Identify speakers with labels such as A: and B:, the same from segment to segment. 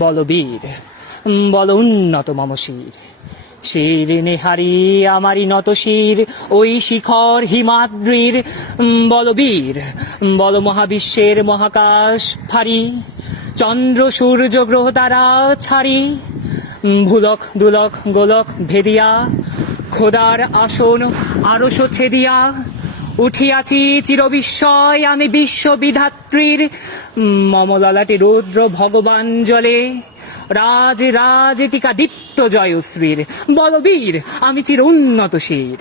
A: বলবীর বল উন্নত মম শির। শির নেহারি আমারই নত শির, ওই শিখর হিমাদ্রির। বলবীর বল মহাবিশ্বের মহাকাশ ফারি চন্দ্র সূর্য গ্রহ তারা ছাড়ি। ভুলক দুলক গোলক ভেদিয়া, খোদার আসন আরশ ছেদিয়া। উঠিয়াছি চিরবিস্ময় আমি বিশ্ববিধাত্রীর। মমলালাটি রৌদ্র ভগবান জলে, রাজ রাজ টিকা দীপ্ত জয়শ্রীর বলবীর, আমি চির উন্নত শির।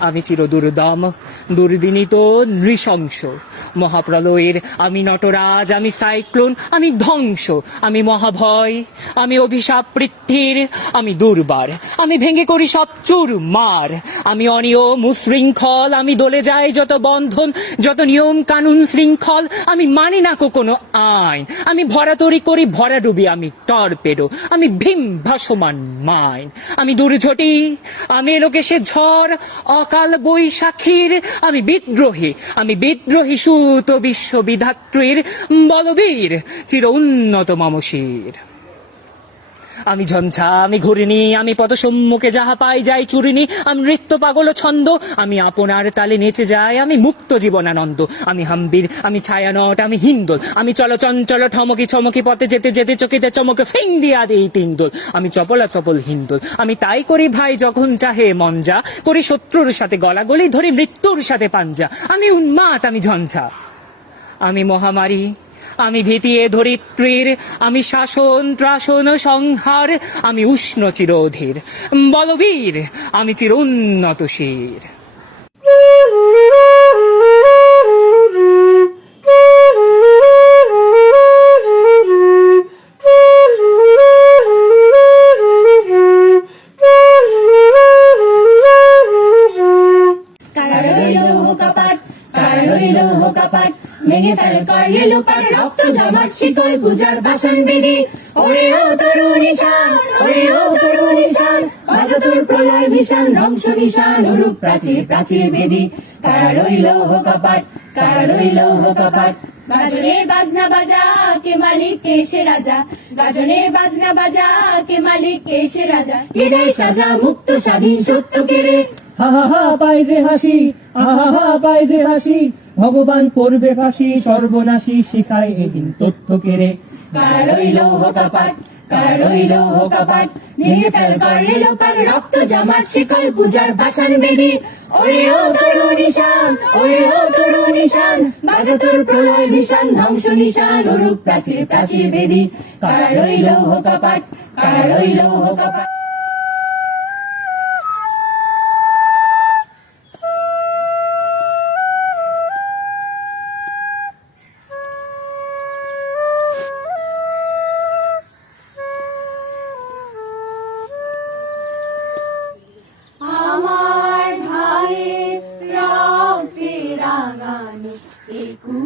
A: আমি চির দুর্দম দুর্বিনীত, নৃশংস। মহাপ্রলয়ের আমি নটরাজ, আমি সাইক্লোন, আমি ধ্বংস, আমি মহাভয়, আমি অভিশাপ পৃথ্বীর, আমি দুর্বার। আমি ভেঙে করি সব চুর মার। আমি অনিয়ম উশৃঙ্খল, আমি দলে যাই যত বন্ধন, যত নিয়ম কানুন শৃঙ্খল। আমি মানি না কোনো আইন। আমি ভরাতরি করি, ভরা ডুবি আমি টর্পেডো। আমি ভীম ভাসমান মাইন। আমি দুর্ঝটি, আমি লোকেশে ঝড় অকাল বৈশাখীর আমি বিদ্রোহী আমি বিদ্রোহী সুত বিশ্ববিধাত্রীর বলবীর চির উন্নত মামশির। আমি ঝঞ্ঝা আমি ঘুরিনি আমি পদ সম্মুখে যাহা পাই যাই চুরিনি, আমি নৃত্য পাগল ছন্দ, আমি আপনার তালে নেচে যাই, আমি মুক্ত জীবনানন্দ, আমি হাম্বির, আমি ছায়ানট, আমি হিন্দোল, আমি চল চঞ্চল ঠমকি ছমকি পথে যেতে যেতে চকিতে চমকে ফিং দিয়া দিই তিনদোল আমি চপলা চপল হিন্দোল, আমি তাই করি ভাই যখন চাহে মন যা করি শত্রুর সাথে গলাগলি ধরি মৃত্যুর সাথে পাঞ্জা, আমি উন্মাদ, আমি ঝঞ্ঝা, আমি মহামারী আমি ভীতিয়ে ধরিত্রীর, আমি শাসন ত্রাসন সংহার, আমি উষ্ণ চিরোধীর। বলবীর, আমি চির উন্নত শির
B: কপাট ভেঙে ফেল কর এলো পাট রক্ত জমাট, শিকল পূজার বাসন বেদি ওরে ও তরু নিশান ওরে ও তরু নিশান বাজো তোর প্রলয় ভীষণ ধ্বংস নিশান অরূপ প্রাচীর প্রাচীর বেদি। কারা রইল কপাট, কারা রইল কপাট? গাজনের বাজনা বাজা, কে মালিক, কে সে রাজা? গাজনের বাজনা বাজা, কে মালিক, কে সে রাজা? কে দেয় সাজা মুক্ত স্বাধীন সত্য কে রে।
C: হা হা হা পায় যে হাসি আহা হা পায় যে হাসি। ভগবান করবে ফাঁসি, সর্বনাশী শিখায় এদিন তথ্য কেড়ে।
B: কারা রইল কপাট কারা রইল কপাট ফেল করে লোপার রক্ত শিকল পূজার বাসান বেদি ওরে ও নিশান, ওরে ও নিশান, বাজা তোর প্রলয় ভীষণ ধ্বংস নিশান প্রাচীর প্রাচীর বেদি কারা রইল কপাট কারা রইল কপাট।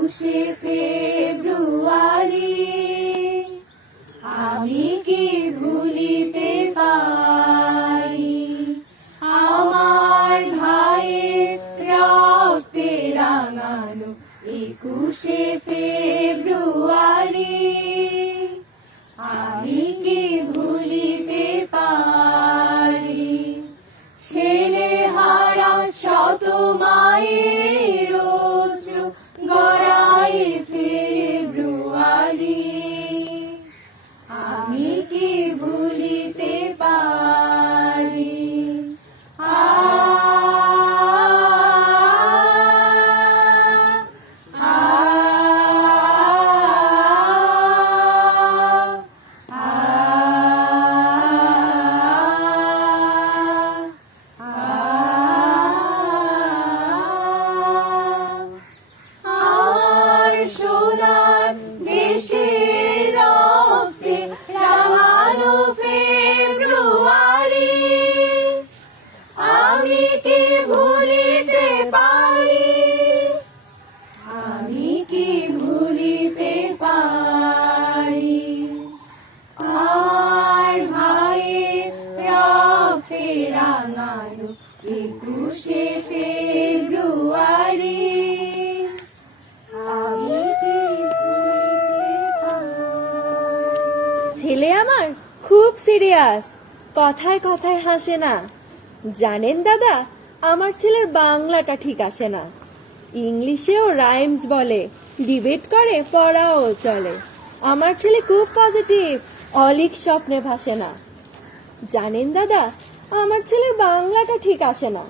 B: একুশে ফেব্রুয়ারি আমি কি ভুলিতে পারি? আমার ভাইয়ের রক্তে রাঙানো একুশে ফেব্রুয়ারি আমি সিরিয়াস। কথায় কথায় হাসে না। জানেন দাদা, আমার ছেলের বাংলাটা ঠিক আসে না। ইংলিশেও রাইমস বলে, ডিবেট করে, পড়াও চলে। আমার ছেলে খুব পজিটিভ, অলিক স্বপ্নে ভাসে না। জানেন দাদা, আমার ছেলের বাংলাটা ঠিক আসে না।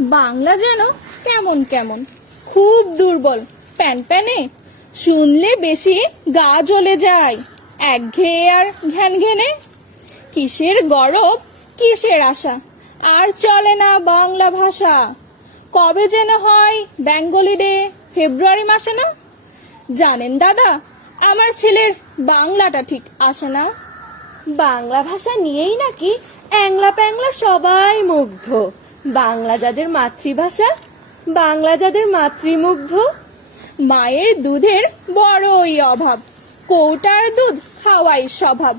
D: বাংলা যেন কেমন কেমন, খুব দুর্বল, প্যান প্যানে। শুনলে বেশি গা জ্বলে যায়, একঘেয়ে আর ঘ্যান ঘেনে কিসের গরব কিসের আশা? আর চলে না বাংলা ভাষা। কবে যেন হয় বেঙ্গলি ডে ফেব্রুয়ারি মাসে না? জানেন দাদা আমার ছেলের বাংলাটা ঠিক আসে না।
B: বাংলা ভাষা নিয়েই নাকি অ্যাংলা প্যাংলা সবাই মুগ্ধ। বাংলা যাদের মাতৃভাষা বাংলা যাদের মাতৃমুগ্ধ।
D: মায়ের দুধের বড়ই অভাব কৌটার দুধ খাওয়াই স্বভাব।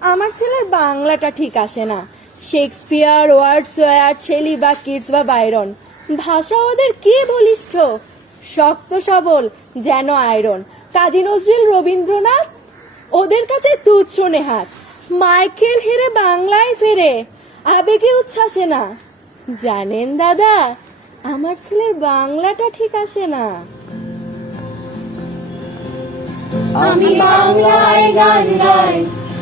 B: আমার ছেলের বাংলাটা ঠিক আসে না। শেক্সপিয়ার ওয়ার্ডসওয়ার ছেলি বা কিডস বা বাইরন। ভাষা ওদের কি বলিষ্ঠ? শক্ত সবল, যেন আয়রন। কাজী নজরুল রবীন্দ্রনাথ, ওদের কাছে তুচ্ছ নেহাত। মাইকেল হেরে বাংলায় ফেরে, আবেগে উচ্ছ্বাসে না। জানেন দাদা, আমার ছেলের বাংলাটা ঠিক আসে না। আমি বাংলায় গান গাই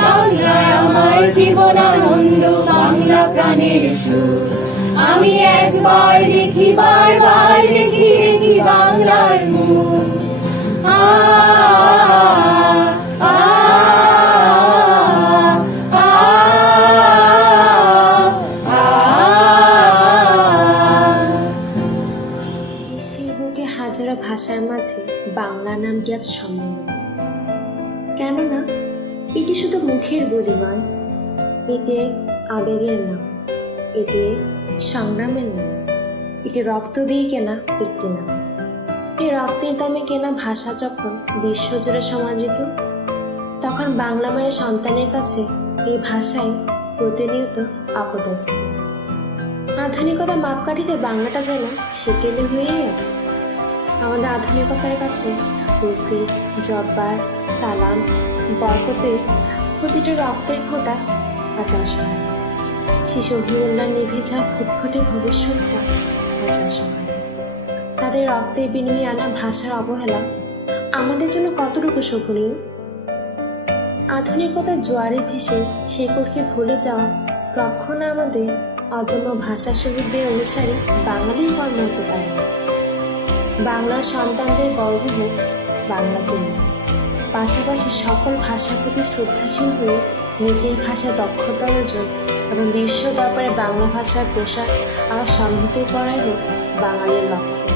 B: বাংলায় আমার জীবন আনন্দ বাংলা প্রাণের সুর। আমি একবার দেখি, বারবার দেখি দেখি বাংলার মুখ
E: হাজারো ভাষার মাঝে বাংলা নামটি আজ সম্মানিত কেননা এটি শুধু মুখের বলি নয়, এতে আবেগের নাম এটি সংগ্রামের নাম, এটি রক্ত দিয়ে কেনা একটি নাম। এই রক্তের দামে কেনা ভাষা যখন বিশ্বজুড়ে সমাদৃত, তখন বাংলা মায়ের সন্তানের কাছে এই ভাষায় প্রতিনিয়ত আপদস্থ। আধুনিকতা মাপকাঠিতে বাংলাটা যেন সেকেলে হয়েই আছে। আমাদের আধুনিকতার কাছে রফিক, জব্বার, সালাম বরকতে প্রতিটা রক্তের ফোঁটা আজ অসহায় শিশু হিরুল্লার নিভে যাওয়া ফুটফুটে ভবিষ্যৎটা আজ অসহায় তাদের রক্তের বিনিময়ে আনা ভাষার অবহেলা আমাদের জন্য কতটুকু শোভনীয়? আধুনিকতার জোয়ারে ভেসে শেকড়কে ভুলে যাওয়া কখনো আমাদের অদম্য ভাষা শহীদদের অনুসারী বাঙালির কর্ম হতে পারে। বাংলার সন্তানদের গর্ব হোক বাংলাকে নিয়ে। পাশাপাশি সকল ভাষার প্রতি শ্রদ্ধাশীল হয়ে নিজের ভাষা দক্ষতা অর্জন এবং বিশ্ব দরবারে বাংলা ভাষার প্রসার আরও সংহত করাই হোক বাঙালির লক্ষ্য।